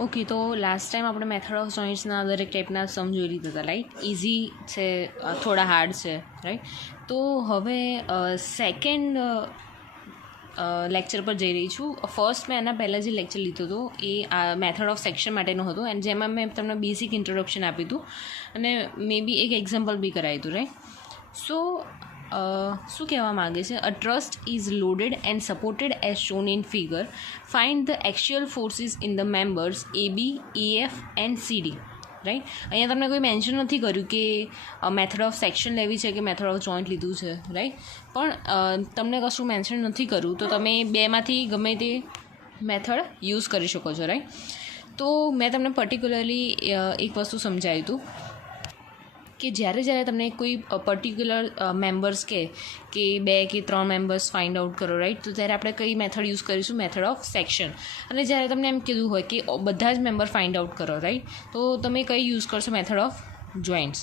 Okay, તો last time આપણે method of જોઈન્ટ્સના દરેક ટાઈપના સમ જોઈ લીધા હતા, રાઈટ. ઇઝી છે, થોડા હાર્ડ છે, રાઈટ. તો હવે સેકન્ડ લેક્ચર પર જઈ રહી છું. ફર્સ્ટ મેં એના પહેલાં જે લેક્ચર લીધો હતો એ મેથડ ઓફ સેક્શન માટેનો હતો, એન્ડ જેમાં મેં તમને બેસિક ઇન્ટ્રોડક્શન આપ્યું હતું અને મે બી એક એક્ઝામ્પલ બી કરાવ્યું હતું, રાઈટ. સો શું કહેવા માગે છે? અ trust is loaded and supported as shown in figure. Find the actual forces in the members AB, EF and CD, right. અહીંયા તમને કોઈ મેન્શન નથી કર્યું કે મેથડ ઓફ સેક્શન લેવી છે કે મેથડ ઓફ જોઈન્ટ લીધું છે, રાઈટ. પણ તમને કશું મેન્શન નથી કર્યું તો તમે બેમાંથી ગમે તે મેથડ યુઝ કરી શકો છો, રાઈટ. તો મેં તમને પર્ટિક્યુલરલી એક વસ્તુ સમજાવ્યું હતું કે જ્યારે તમને કોઈ પર્ટિક્યુલર મેમ્બર્સ કે 2 કે 3 મેમ્બર્સ ફાઇન્ડ આઉટ કરો, રાઈટ, તો ત્યારે આપણે કઈ મેથડ યુઝ કરીશું? Method of section. અને જ્યારે તમને એમ કીધું હોય કે બધા જ મેમ્બર ફાઇન્ડ આઉટ કરો, રાઈટ, તો તમે કઈ યુઝ કરશો? Method of joints,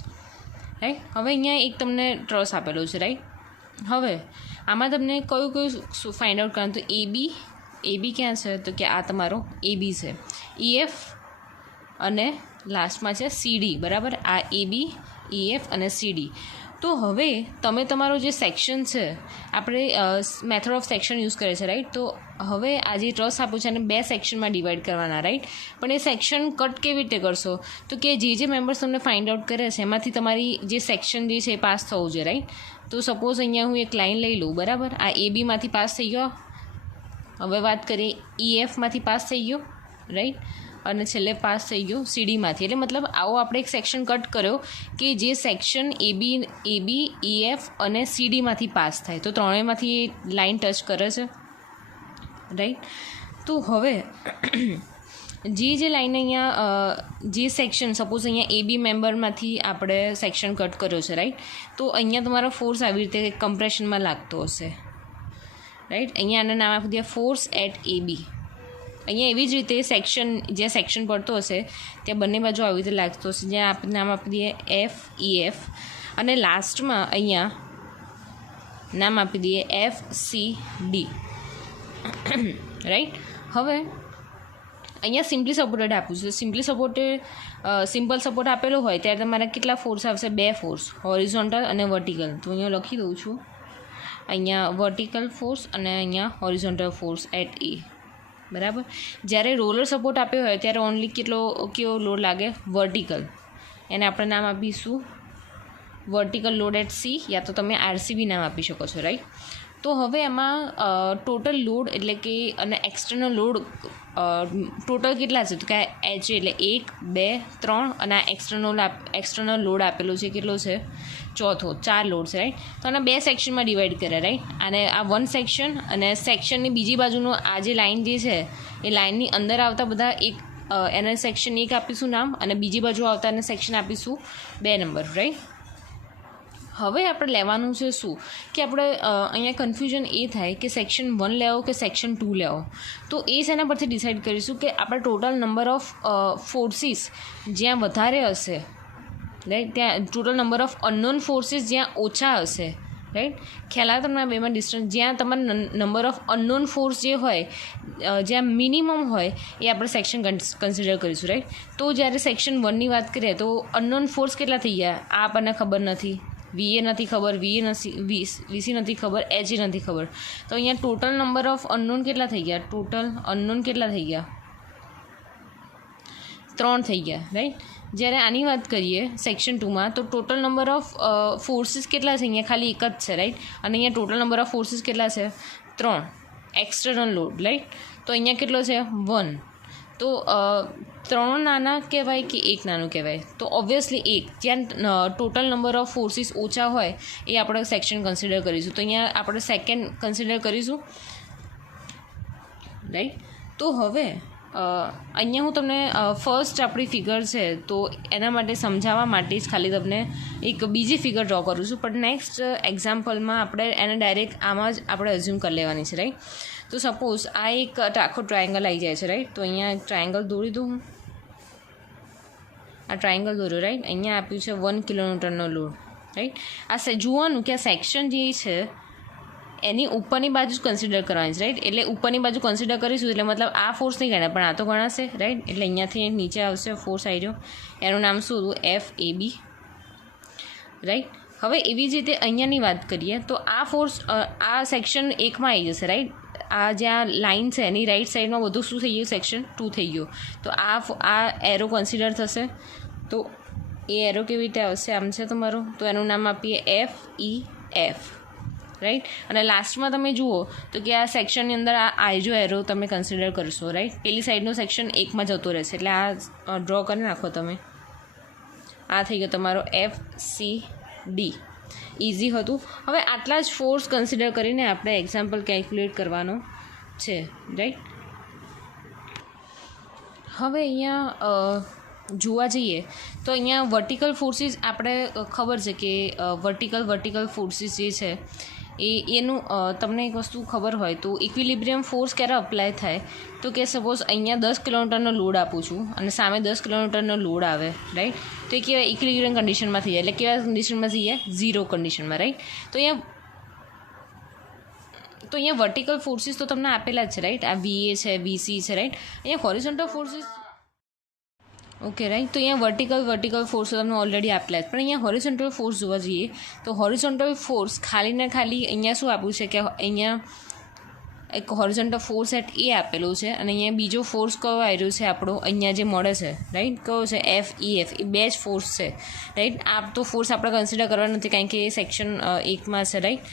right. હવે અહીંયા એક તમને ટ્રસ આપેલો છે, રાઈટ. હવે આમાં તમને કયું ફાઇન્ડ આઉટ કરવાનું? તો AB ક્યાં છે? તો કે આ તમારો AB છે. EF અને લાસ્ટમાં છે CD, બરાબર. આ AB, EF અને CD. તો હવે તમે તમારો જે સેક્શન છે, આપણે મેથડ ઓફ સેક્શન યુઝ કરે છે, રાઈટ. તો હવે આ જે ટ્રસ આપ્યું છે એને 2 સેક્શનમાં ડિવાઈડ કરવાના, રાઈટ. પણ એ સેક્શન કટ કેવી રીતે કરશો? તો કે જે મેમ્બર્સ તમને ફાઇન્ડ આઉટ કરે છે એમાંથી તમારી જે સેક્શન જે છે એ પાસ થવું જોઈએ, રાઈટ. તો સપોઝ અહીંયા હું એક લાઇન લઈ લઉં, બરાબર. આ ABમાંથી પાસ થઈ ગયો. હવે વાત કરીએ EFમાંથી પાસ થઈ ગયો, રાઈટ. અને છેલ્લે પાસ થઈ ગયો CDમાંથી. એટલે મતલબ આવો આપણે એક સેક્શન કટ કર્યો કે જે સેક્શન AB, EF અને CDમાંથી પાસ થાય. તો ત્રણેયમાંથી લાઇન ટચ કરે છે, રાઈટ. તો હવે જે લાઇન અહીંયા જે સેક્શન સપોઝ અહીંયા AB મેમ્બરમાંથી આપણે સેક્શન કટ કર્યો છે, રાઈટ. તો અહીંયા તમારો ફોર્સ આવી રીતે કમ્પ્રેશનમાં લાગતો હશે, રાઈટ. અહીંયા આના નામ આપી દે ફોર્સ એટ AB. અહીંયા એવી જ રીતે જ્યાં સેક્શન પડતો હશે ત્યાં બંને બાજુ આવી રીતે લાગતો હશે, જ્યાં આપણે નામ આપી દઈએ FEF અને લાસ્ટમાં અહીંયા નામ આપી દઈએ FCD, રાઈટ. હવે અહીંયા સિમ્પલ સપોર્ટેડ આપ્યું છે. સિમ્પલ સપોર્ટ આપેલો હોય ત્યારે તમારા કેટલા ફોર્સ આવશે? 2 ફોર્સ, હોરિઝોન્ટલ અને વર્ટિકલ. તો અહીંયા લખી દઉં છું, અહીંયા વર્ટિકલ ફોર્સ અને અહીંયા હોરિઝોન્ટલ ફોર્સ એટ A, બરાબર. જ્યારે રોલર સપોર્ટ આપ્યો હોય ત્યારે ઓનલી કેવો લોડ લાગે? વર્ટિકલ. એને આપણે નામ આપીશું વર્ટિકલ લોડ એટ C, યા તો તમે RCB નામ આપી શકો છો, રાઈટ. તો હવે એમાં ટોટલ લોડ એટલે કે અને એક્સટર્નલ લોડ ટોટલ કેટલા છે? તો કે H એટલે 1, 2, 3 અને આ એક્સટર્નલ લોડ આપેલો છે કેટલો છે? ચોથો. 4 લોડ છે, રાઈટ. તો આના 2 સેક્શનમાં ડિવાઈડ કરે, રાઈટ. અને આ 1 સેક્શન અને સેક્શનની બીજી બાજુનું આ જે લાઇન જે છે એ લાઇનની અંદર આવતા બધા એને સેક્શન 1 આપીશું નામ, અને બીજી બાજુ આવતા એને સેક્શન આપીશું 2 નંબર, રાઈટ. હવે આપણે લેવાનું છે શું કે આપણે અહીંયા કન્ફ્યુઝન એ થાય કે સેક્શન 1 લેવો કે સેક્શન 2 લેવો. તો એ શેના પરથી ડિસાઇડ કરીશું કે આપણે ટોટલ નંબર ઓફ ફોર્સિસ જ્યાં વધારે હશે, રાઈટ, ત્યાં total number of unknown forces જ્યાં ઓછા હશે, રાઈટ. ખ્યાલ આવે તમને આ બેમાં ડિસ્ટન્સ? જ્યાં તમારા નંબર ઓફ અનનોન ફોર્સ જે હોય જ્યાં મિનિમમ હોય એ આપણે સેક્શન કન્સિડર કરીશું, રાઈટ. તો જ્યારે સેક્શન 1ની વાત કરીએ તો અનનોન ફોર્સ કેટલા થઈ ગયા? આ આપણને ખબર નથી, VA નથી ખબર, VC નથી ખબર, HA નથી ખબર. તો અહીંયા ટોટલ નંબર ઓફ અનનોન કેટલા થઈ ગયા? ટોટલ અનનોન કેટલા થઈ ગયા? 3 થઈ ગયા, રાઈટ. જ્યારે આની વાત કરીએ સેક્શન 2માં તો ટોટલ નંબર ઓફ ફોર્સિસ કેટલા છે? અહીંયા ખાલી એક જ છે, રાઈટ. અને અહીંયા ટોટલ નંબર ઓફ ફોર્સિસ કેટલા છે? 3. External load, right. તો અહીંયા કેટલો છે? 1. તો 3 નાના કહેવાય કે 1 નાનું કહેવાય? તો ઓબ્વિયસલી 1. જ્યાં ટોટલ નંબર ઓફ ફોર્સિસ ઓછા હોય એ આપણે સેક્શન કન્સિડર કરીશું. તો અહીંયા આપણે સેકન્ડ કન્સિડર કરીશું, રાઈટ. તો હવે અહીંયા હું તમને ફર્સ્ટ આપણી ફિગર છે તો એના માટે સમજાવવા માટે જ ખાલી તમને એક બીજી ફિગર ડ્રો કરું છું, પણ નેક્સ્ટ એક્ઝામ્પલમાં આપણે એને ડાયરેક્ટ આમાં જ આપણે એઝ્યુમ કરી લેવાની છે, રાઈટ. તો સપોઝ આ એક આખો ટ્રાયેંગલ આવી જાય છે, રાઈટ. તો અહીંયા એક ટ્રાયેંગલ દોરી દઉં હું. આ ટ્રાયેંગલ દોર્યો, રાઈટ. અહીંયા આપ્યું છે 1 કિલોન્યુટનનો લોડ, રાઈટ. આ જોવાનું કે આ સેક્શન જે છે એની ઉપરની બાજુ જ કન્સિડર કરવાની છે, રાઈટ. એટલે ઉપરની બાજુ કન્સિડર કરીશું એટલે મતલબ આ ફોર્સ નહીં ગણાય પણ આ તો ગણાશે, રાઈટ. એટલે અહીંયાથી નીચે આવશે ફોર્સ આવી રહ્યો, એનું નામ શું હતું? FAB, right. હવે એવી જ રીતે અહીંયાની વાત કરીએ તો આ ફોર્સ આ સેક્શન 1માં આવી જશે, રાઈટ. આ જ્યાં લાઇન છે એની રાઈટ સાઈડમાં બધું શું થઈ ગયું? સેક્શન 2 થઈ ગયું. તો આ એરો કન્સિડર થશે. તો એ એરો કેવી રીતે આવશે? આમ છે તમારો, તો એનું નામ આપીએ FEF, રાઈટ. અને લાસ્ટમાં તમે જુઓ તો કે આ સેક્શનની અંદર આ આઈજો એરો તમે કન્સિડર કરશો, રાઈટ. પેલી સાઈડનો સેક્શન 1માં જતો રહેશે. એટલે આ ડ્રો કરી નાખો તમે. આ થઈ ગયો તમારો FCD. ઇઝી હતું. હવે આટલા જ ફોર્સ કન્સિડર કરીને આપણે એક્ઝામ્પલ કેલ્ક્યુલેટ કરવાનો છે, રાઈટ. હવે અહીંયા જોવા જઈએ તો અહીંયા વર્ટિકલ ફોર્સીસ આપણે ખબર છે કે વર્ટિકલ ફોર્સીસ જે છે એનું તમને એક વસ્તુ ખબર હોય તો ઇક્વિલિબ્રિયમ ફોર્સ ક્યારે અપ્લાય થાય તો કે સપોઝ અહીંયા 10 કિલોમીટરનો લોડ આપું છું અને સામે 10 કિલોમીટરનો લોડ આવે, રાઈટ. તો એ કેવા ઇક્વિલિબ્રિયમ કન્ડિશનમાં થઈ જાય, એટલે કેવા કન્ડિશનમાં થઈ જાય? 0 કન્ડિશનમાં, રાઈટ. તો અહીંયા વર્ટિકલ ફોર્સીસ તો તમને આપેલા જ છે, રાઈટ. આ VA છે, VC છે, રાઈટ. અહીંયા હોરિઝોન્ટલ ફોર્સીસ ઓકે, રાઈટ. તો અહીંયા વર્ટિકલ ફોર્સ તમને ઓલરેડી આપેલા જ, પણ અહીંયા હોરિઝોન્ટલ ફોર્સ જોવા જઈએ તો હોરિઝોન્ટલ ફોર્સ ખાલી ને ખાલી અહીંયા શું આપ્યું છે કે અહીંયા એક હોરિઝોન્ટલ ફોર્સ એટ એ આપેલું છે અને અહીંયા બીજો ફોર્સ કયો આવ્યો છે આપણો અહીંયા જે મળે છે, રાઈટ. કયો છે? FEF. એ બે જ ફોર્સ છે, રાઈટ. આ તો ફોર્સ આપણે કન્સિડર કરવા નથી કારણ કે એ સેક્શન 1માં છે, રાઈટ.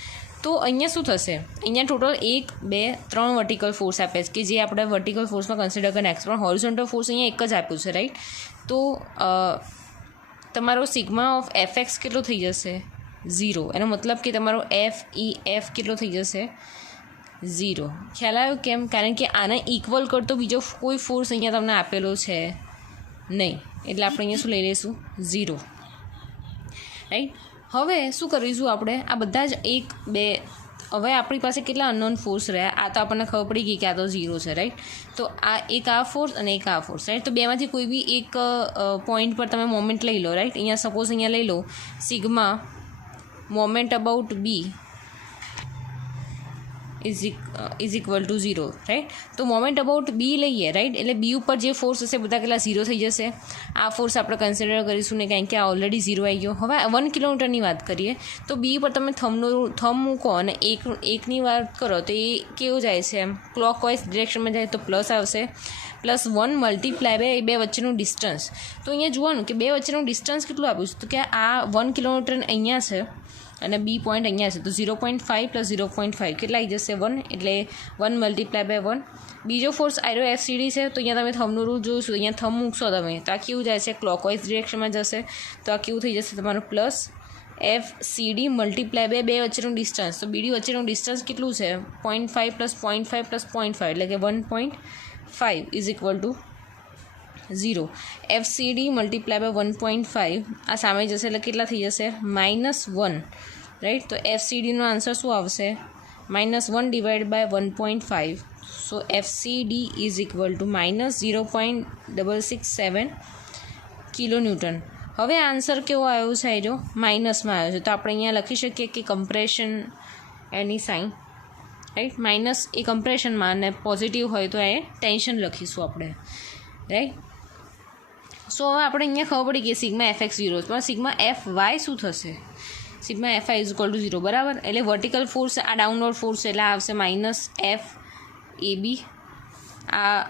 તો અહીંયા શું થશે? અહીંયા ટોટલ 1 2 3 વર્ટિકલ ફોર્સ આપે છે કે જે આપણે વર્ટિકલ ફોર્સમાં કન્સિડર કરી નાખીશું, પણ હોરિઝોન્ટલ ફોર્સ અહીંયા એક જ આપ્યું છે, રાઈટ. તો તમારો સિગ્મા ઓફ FX કેટલો થઈ જશે? 0. એનો મતલબ કે તમારો FEF કેટલો થઈ જશે? 0. ખ્યાલ આવ્યો કેમ? કારણ કે આને ઇક્વલ કરતો બીજો કોઈ ફોર્સ અહીંયા તમને આપેલો છે નહીં, એટલે આપણે અહીંયા શું લઈ લઈશું? 0, રાઈટ. હવે શું કરીશું આપણે? આ બધા જ 1 2 હવે આપણી પાસે કેટલા અનનોન ફોર્સ રહ્યા? આ તો આપણને ખબર પડી ગઈ કે આ તો 0 છે, રાઈટ. તો આ એક આ ફોર્સ અને એક આ ફોર્સ, રાઈટ. તો બેમાંથી કોઈ બી એક પોઈન્ટ પર તમે મોમેન્ટ લઈ લો, રાઈટ. અહીંયા સપોઝ અહીંયા લઈ લો sigma moment about B is equal to 0, right. તો મોમેન્ટ અબાઉટ B લઈએ, રાઈટ. એટલે B ઉપર જે ફોર્સ હશે બધા કેટલા? 0 થઈ જશે. આ ફોર્સ આપણે કન્સિડર કરીશું ને કારણ કે આ ઓલરેડી 0 આવી ગયો. હવે 1 કિલોમીટરની વાત કરીએ તો B પર તમે થંબ મૂકો અને એકની વાત કરો તો એ કેવું જાય છે? એમ ક્લોકવાઇઝ ડિરેક્શનમાં જાય તો પ્લસ આવશે. +1 મલ્ટીપ્લાય બાય બે વચ્ચેનું ડિસ્ટન્સ. તો અહીંયા જોવાનું કે બે વચ્ચેનું ડિસ્ટન્સ કેટલું આપ્યું છે તો કે આ 1 કિલોમીટર અહીંયા છે અને B પોઈન્ટ અહીંયા છે. તો 0.5 + 0.5 કેટલા આવી જશે? 1. એટલે 1 મલ્ટીપ્લાય બાય 1. બીજો ફોર્સ આયરો FCD છે. તો અહીંયા તમે થંબનું રૂલ જોઈશું, અહીંયા થંબ મૂકશો તમે તો આ કેવું જાય છે? ક્લોકવાઇઝ ડિરેક્શનમાં જશે. તો આ કેવું થઈ જશે તમારું? +FCD મલ્ટીપ્લાય બાય બે વચ્ચેનું ડિસ્ટન્સ. તો BD વચ્ચેનું ડિસ્ટન્સ કેટલું છે? 0.5 + 0.5 + 0.5 એટલે કે 1.5 is equal to 0. FCD multiply by 1.5 આ સામે જશે એટલે કેટલા થઈ જશે? -1, રાઈટ. તો FCDનો આન્સર શું આવશે? -1 divide by 1.5. So FCD is equal to -0.667 kilonewton. હવે આન્સર કેવો આવ્યો છે? જો માઇનસમાં આવ્યો છે. તો આપણે અહીંયા લખી શકીએ કે કમ્પ્રેશન એની સાઇન, રાઈટ. માઇનસ એ કમ્પ્રેશનમાં અને પોઝિટિવ હોય તો એ ટેન્શન લખીશું આપણે, રાઈટ. સો હવે આપણે અહીંયા ખબર પડી કે સિગ્મા FX 0 પણ સિગ્મા FY શું થશે? Sigma FY is equal to 0, બરાબર. એટલે વર્ટિકલ ફોર્સ આ ડાઉનવર્ડ ફોર્સ એટલે આવશે -FAB. આ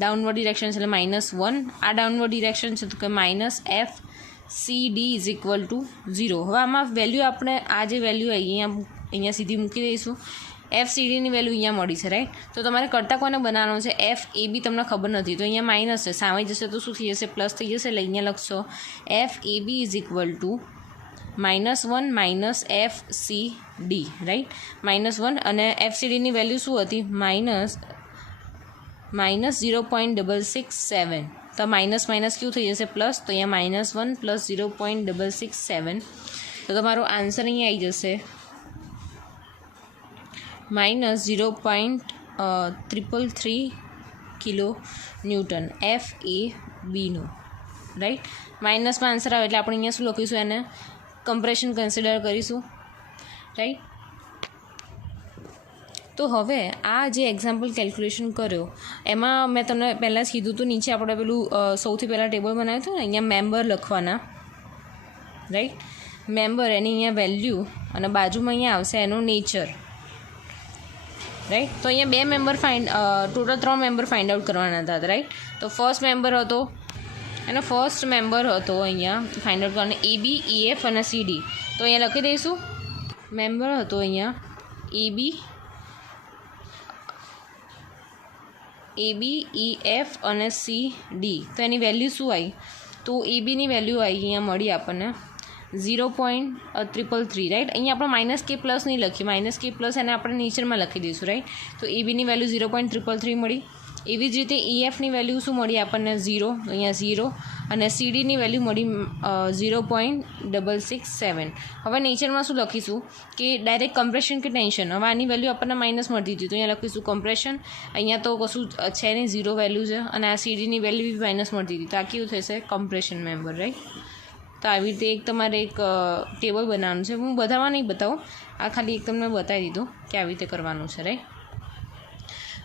ડાઉનવર્ડ ડિરેક્શન છે એટલે -1. આ ડાઉનવર્ડ ડિરેક્શન છે તો કે -FCD ઇઝ ઇક્વલ ટુ 0. હવે આમાં વેલ્યુ આપણે આ જે વેલ્યુ અહીંયા સીધી મૂકી દઈશું. FCDની વેલ્યુ અહીંયા મળી છે, રાઈટ. તો તમારે કરતાં કોને બનાવવાનો છે? FAB તમને ખબર નથી તો અહીંયા માઇનસ છે, સામે જશે તો શું થઈ જશે? પ્લસ થઈ જશે. એટલે અહીંયા લખશો FAB is equal two -1 - FCD, right. -1 અને FCDની વેલ્યુ શું હતી? -0.667. તો માઇનસ કેવું થઈ જશે? પ્લસ. તો અહીંયા -1 + 0.667. તો તમારો આન્સર અહીંયા આવી જશે -0.333 કિલો ન્યૂટન FABનો, રાઈટ. માઇનસમાં આન્સર આવે એટલે આપણે અહીંયા શું લખીશું? એને કમ્પ્રેશન કન્સિડર કરીશું, રાઈટ. તો હવે આ જે એક્ઝામ્પલ કેલ્ક્યુલેશન કર્યો એમાં મેં તમને પહેલાં જ કીધું હતું, નીચે આપણે પેલું સૌથી પહેલાં ટેબલ બનાવ્યું હતું ને, અહીંયા મેમ્બર લખવાના, રાઈટ. મેમ્બર એની અહીંયા વેલ્યુ અને બાજુમાં અહીંયા આવશે એનો નેચર, રાઈટ. તો અહીંયા 2 member total 3 member find out કરવાના હતા, રાઈટ. તો ફર્સ્ટ મેમ્બર હતો અહીંયા ફાઇન્ડ આઉટ કરવાનો AB, EF અને CD. તો અહીંયા લખી દઈશું મેમ્બર હતો અહીંયા AB, EF અને CD. તો એની વેલ્યુ શું આવી? તો ABની વેલ્યુ આવી અહીંયા મળી આપણને 0.333, રાઈટ. અહીંયા આપણે માઇનસ કે પ્લસ નહીં લખીએ, માઇનસ કે પ્લસ એને આપણે નેચરમાં લખી દઈશું, રાઈટ. તો ABની વેલ્યુ 0.333 મળી. એવી જ રીતે EFની વેલ્યુ શું મળી આપણને 0, અહીંયા 0 અને CDની વેલ્યુ મળી 0.667. હવે નેચરમાં શું લખીશું કે ડાયરેક્ટ કમ્પ્રેશન કે ટેન્શન. હવે આની વેલ્યુ આપણને માઇનસ મળતી હતી, તો અહીંયા લખીશું કમ્પ્રેશન. અહીંયા તો કશું છે નહીં, 0 વેલ્યુ છે અને આ CDની વેલ્યુ બી માઇનસ મળતી હતી, તો આ કેવું થશે કમ્પ્રેશન મેમ્બર, રાઈટ. તો આવી રીતે એક તમારે એક ટેબલ બનાવવાનું છે. હું બધામાં નહીં બતાવું, આ ખાલી એક તમને બતાવી દીધું કે આવી રીતે કરવાનું છે, રાઈટ.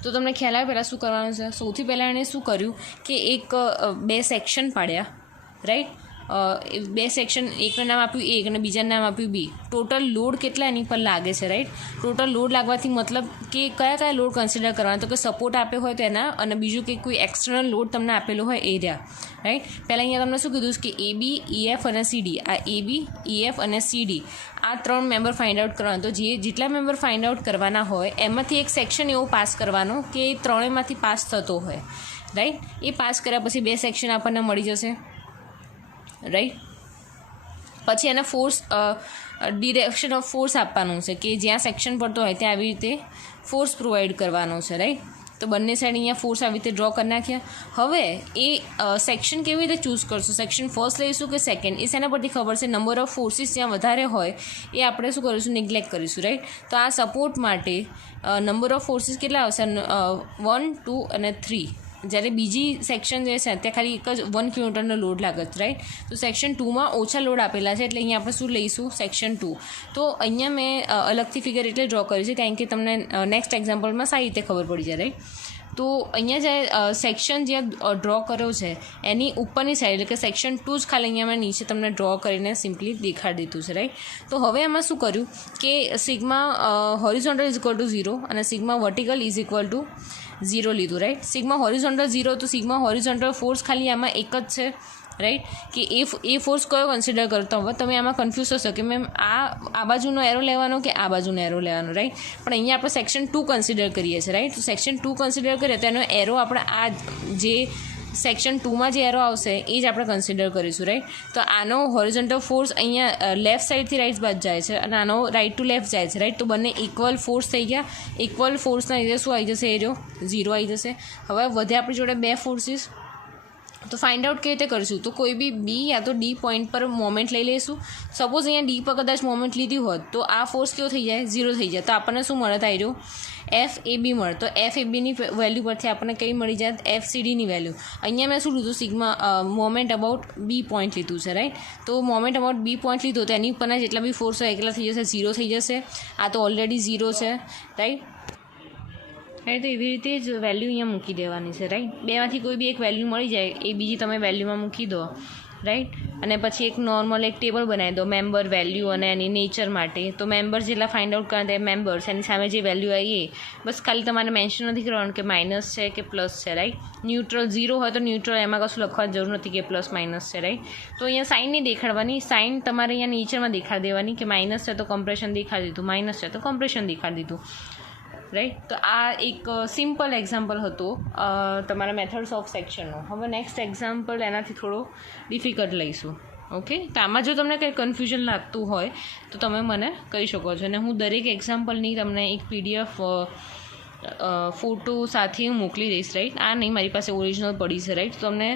તો તમને ખ્યાલ આવે પહેલાં શું કરવાનું છે. સૌથી પહેલાં એણે શું કર્યું કે એક 2 સેક્શન પાડ્યા, રાઈટ. 2 સેક્શન, એકનું નામ આપ્યું A અને બીજાનું નામ આપ્યું B. ટોટલ લોડ કેટલા એની પર લાગે છે, રાઈટ. ટોટલ લોડ લાગવાથી મતલબ કે કયા લોડ કન્સિડર કરવાના, તો કે સપોર્ટ આપ્યો હોય તો એના, અને બીજું કે કોઈ એક્સટર્નલ લોડ તમને આપેલો હોય એ રહ્યા, રાઈટ. પહેલાં અહીંયા તમને શું કીધું કે AB, EF અને CD. આ AB, EF અને CD આ 3 મેમ્બર ફાઇન્ડ આઉટ કરવાના. તો જેટલા મેમ્બર ફાઇન્ડ આઉટ કરવાના હોય એમાંથી એક સેક્શન એવો પાસ કરવાનો કે ત્રણેયમાંથી પાસ થતો હોય, રાઈટ. એ પાસ કર્યા પછી 2 સેક્શન આપણને મળી જશે, રાઈટ. પછી એને ફોર્સ ડિરેક્શન ઓફ ફોર્સ આપવાનું છે કે જ્યાં સેક્શન પડતો હોય ત્યાં આવી રીતે ફોર્સ પ્રોવાઈડ કરવાનો છે, રાઈટ. તો બંને સાઈડ અહીંયા ફોર્સ આવી રીતે ડ્રો કરી નાખ્યા. હવે એ સેક્શન કેવી રીતે ચૂઝ કરશું, સેક્શન ફર્સ્ટ લઈશું કે સેકન્ડ, એ શેના પરથી ખબર છે? નંબર ઓફ ફોર્સિસ જ્યાં વધારે હોય એ આપણે શું કરીશું, નિગ્લેક્ટ કરીશું, રાઈટ. તો આ સપોર્ટ માટે નંબર ઓફ ફોર્સિસ કેટલા આવશે? 1, 2 અને 3. જ્યારે બીજી સેક્શન જે છે ત્યાં ખાલી એક જ 1 કિલોમીટરનો લોડ લાગે છે, રાઈટ. તો સેક્શન 2માં ઓછા લોડ આપેલા છે, એટલે અહીંયા આપણે શું લઈશું, સેક્શન 2. તો અહીંયા મેં અલગથી ફિગર એટલે ડ્રો કર્યું છે કારણ કે તમને નેક્સ્ટ એક્ઝામ્પલમાં સારી રીતે ખબર પડી જાય, રાઈટ. તો અહીંયા જે સેક્શન જે ડ્રો કર્યો છે એની ઉપરની સાઈડ એટલે કે સેક્શન 2 જ ખાલી અહીંયા મેં નીચે તમને ડ્રો કરીને સિમ્પલી દેખાડી દીધું છે, રાઈટ. તો હવે એમાં શું કર્યું કે sigma horizontal is equal to 0 અને sigma vertical is equal to 0 લીધું, રાઈટ. સિગ્મા હોરિઝોન્ટલ 0, તો સિગ્મા હોરિઝોન્ટલ ફોર્સ ખાલી આમાં એક જ છે, રાઈટ. કે એ ફોર્સ કયો કન્સિડર કરતો હવે તમે આમાં કન્ફ્યુઝ થશો કે મેમ આ બાજુનો એરો લેવાનો કે આ બાજુનો એરો લેવાનો, રાઈટ. પણ અહીંયા આપણે સેક્શન 2 કન્સિડર કરીએ છીએ, રાઈટ. તો સેક્શન 2 કન્સિડર કરીએ તો એનો એરો આપણે આ જે સેક્શન 2માં જે એરો આવશે એ જ આપણે કન્સિડર કરીશું, રાઈટ. તો આનો હોરિઝોન્ટલ ફોર્સ અહીંયા લેફ્ટ સાઈડથી રાઈટ બાજુ જાય છે અને આનો રાઈટ ટુ લેફ્ટ જાય છે, રાઈટ. તો બંને ઇક્વલ ફોર્સ થઈ ગયા. ઇક્વલ ફોર્સના લીધે શું આવી જશે, એરો 0 આવી જશે. હવે વધે આપણી જોડે 2 ફોર્સિસ. તો ફાઇન્ડ આઉટ કેવી રીતે કરીશું? તો કોઈ બી B યા તો D પોઈન્ટ પર મોમેન્ટ લઈ લઈશું. સપોઝ અહીંયા D પર કદાચ મોમેન્ટ લીધી હોત તો આ ફોર્સ કેવો થઈ જાય, 0 થઈ જાય. તો આપણને શું મળે, થાય રહ્યો FAB મળે. તો FABની વેલ્યુ પરથી આપણને કઈ મળી જાય, FCDની વેલ્યુ. અહીંયા મેં શું લીધું, sigma moment about B point લીધું છે, રાઈટ. તો મોમેન્ટ અબાઉટ B પોઈન્ટ લીધું તો એની ઉપરના જેટલા બી ફોર્સ હોય એટલા થઈ જશે, 0 થઈ જશે. આ તો ઓલરેડી 0 છે, રાઈટ. રાઈટ. તો એવી રીતે જ વેલ્યુ અહીંયા મૂકી દેવાની છે, રાઈટ. બેમાંથી કોઈ બી એક વેલ્યુ મળી જાય એ બીજી તમે વેલ્યુમાં મૂકી દો, રાઈટ. અને પછી એક નોર્મલ એક ટેબલ બનાવી દો મેમ્બર વેલ્યુ અને એની નેચર માટે. તો મેમ્બર જેટલા ફાઇન્ડ આઉટ કરવા તે મેમ્બર્સ એની સામે જે વેલ્યુ આવી એ બસ ખાલી તમારે મેન્શન નથી કરવાનું કે માઇનસ છે કે પ્લસ છે, રાઈટ. ન્યુટ્રલ 0 હોય તો ન્યુટ્રલ, એમાં કશું લખવાની જરૂર નથી કે પ્લસ માઇનસ છે, રાઈટ. તો અહીંયા સાઇન નહીં દેખાડવાની, સાઇન તમારે અહીંયા નેચરમાં દેખાડી દેવાની કે માઇનસ છે તો કમ્પ્રેશન દેખાડી દીધું, માઇનસ છે તો કમ્પ્રેશન દેખાડી દીધું, રાઈટ. તો આ એક સિમ્પલ એક્ઝામ્પલ હતો તમારા મેથડ્સ ઓફ સેક્શનનો. હવે નેક્સ્ટ એક્ઝામ્પલ એનાથી થોડો ડિફિકલ્ટ લઈશું, ઓકે. તો આમાં જો તમને કંઈ કન્ફ્યુઝન લાગતું હોય તો તમે મને કહી શકો છો અને હું દરેક એક્ઝામ્પલની તમને એક PDF ફોટો સાથે હું મોકલી દઈશ, રાઈટ. આ નહીં, મારી પાસે ઓરિજિનલ પડી છે, રાઈટ. તો તમને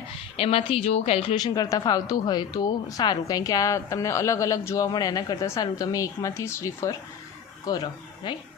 એમાંથી જો કેલ્ક્યુલેશન કરતાં ફાવતું હોય તો સારું, કારણ કે આ તમને અલગ અલગ જોવા મળે એના કરતાં સારું તમે એકમાંથી જ રિફર કરો, રાઈટ.